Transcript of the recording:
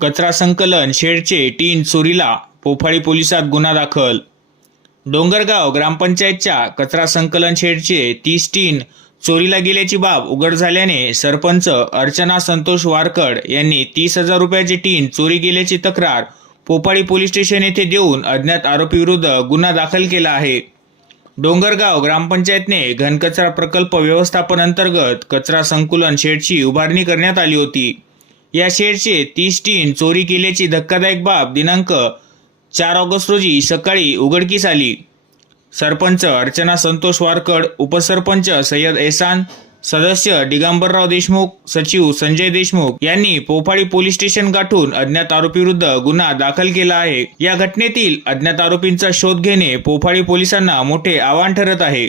कचरा संकलन शेडचे टीन चोरीला पोफाळी पोलिसात गुन्हा दाखल. डोंगरगाव ग्रामपंचायतच्या कचरा संकलन शेडचे तीस टीन चोरीला गेल्याची बाब उघड झाल्याने सरपंच अर्चना संतोष वारकड यांनी तीस हजार रुपयाचे टीन चोरी गेल्याची तक्रार पोपाळी पोलीस स्टेशन येथे देऊन अज्ञात आरोपीविरुद्ध गुन्हा दाखल केला आहे. डोंगरगाव ग्रामपंचायतने घनकचरा प्रकल्प व्यवस्थापन अंतर्गत कचरा संकुलन शेडची उभारणी करण्यात आली होती. या शेडचे तीस टीन चोरी केल्याची धक्कादायक बाब दिनांक चार ऑगस्ट रोजी सकाळी उघडकीस आली. सरपंच अर्चना संतोष वारकड उपसरपंच सय्यद एहसान सदस्य दिगंबरराव देशमुख सचिव संजय देशमुख यांनी पोफाळी पोलीस स्टेशन गाठून अज्ञात आरोपीविरुद्ध गुन्हा दाखल केला आहे. या घटनेतील अज्ञात आरोपींचा शोध घेणे पोफाळी पोलिसांना मोठे आव्हान ठरत आहे.